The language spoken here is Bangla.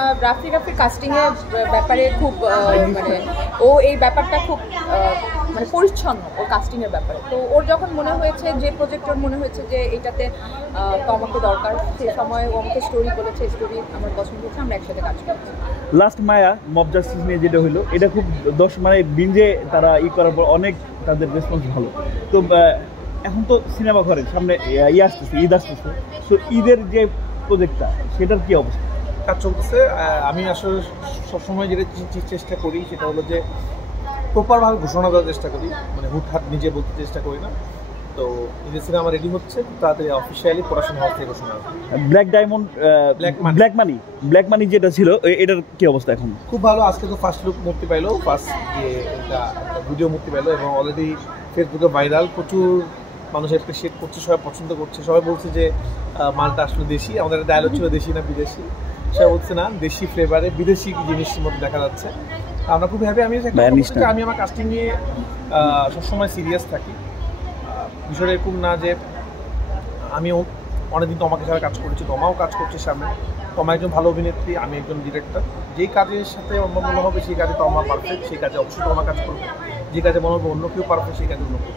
রাফি কাস্টিং এর ব্যাপারে খুব মানে ও এই ব্যাপারটা খুব মানে পরিচ্ছন্ন ওর কাস্টিং এর ব্যাপারে। তো ওর যখন মনে হয়েছে যে প্রজেক্ট ওর মনে হয়েছে যে এটাতে তো আমাকে দরকার, সেই সময় ও আমাকে স্টোরি বলেছে, স্টোরি আমার পছন্দ হয়েছে, আমরা একসাথে কাজ করছি। লাস্ট মায়া মব জাস্টিস নিয়ে যেটা হলো, এটা খুব মানে বিঞ্জে তারা করার পর অনেক তাদের রেসপন্স ভালো। তো এখন তো সিনেমা ঘরের সামনে আসতেছে, ঈদ আসতেছে, তো ঈদের যে প্রজেক্টটা সেটার কি অবস্থা? কাজ চলতেছে। আমি আসলে সবসময় যেটা চেষ্টা করি সেটা হলো যে প্রপারভাবে ঘোষণা দেওয়ার চেষ্টা করি, মানে হুটহাট নিজে বলতে চেষ্টা করি না। তো ঈদের সিনেমা রেডি হচ্ছে, তাড়াতাড়ি অফিসিয়ালি পড়াশোনা হাউস থেকে ঘোষণা হবে। ব্ল্যাক ডায়মন্ড, ব্ল্যাক মানি যেটা ছিল, এটার কি অবস্থা এখন? খুব ভালো। আজকে তো ফার্স্ট লুক মুক্তি পাইলো, ফার্স্ট যে এটা ভিডিও মুক্তি পাইলো এবং অলরেডি ফেসবুকে ভাইরাল, প্রচুর মানুষ অ্যাপ্রিসিয়েট করছে, সবাই পছন্দ করছে। সবাই বলছে যে মালটা আসলে দেশি। আমাদের ডায়লগ ছিল দেশি না বিদেশি, সবাই বলছে না দেশি ফ্লেভারে বিদেশি জিনিসের মধ্যে দেখা যাচ্ছে। আমরা খুব হ্যাপি। আমি আমার কাস্টিং নিয়ে সবসময় সিরিয়াস থাকি। বিষয়টা এরকম না যে আমিও অনেকদিন তোমাকে সাথে কাজ করেছি, তোমাও কাজ করছে সামনে। তোমার একজন ভালো অভিনেত্রী, আমি একজন ডিরেক্টর। যেই কাজের সাথে অন্য মনে হবে সেই কাজে তো আমার পারফেক্ট, সেই কাজে অবশ্যই তোমার কাজ করবে। যে কাজে মনে হবে অন্য কেউ পারফেক্ট, সেই কাজে অন্য কেউ।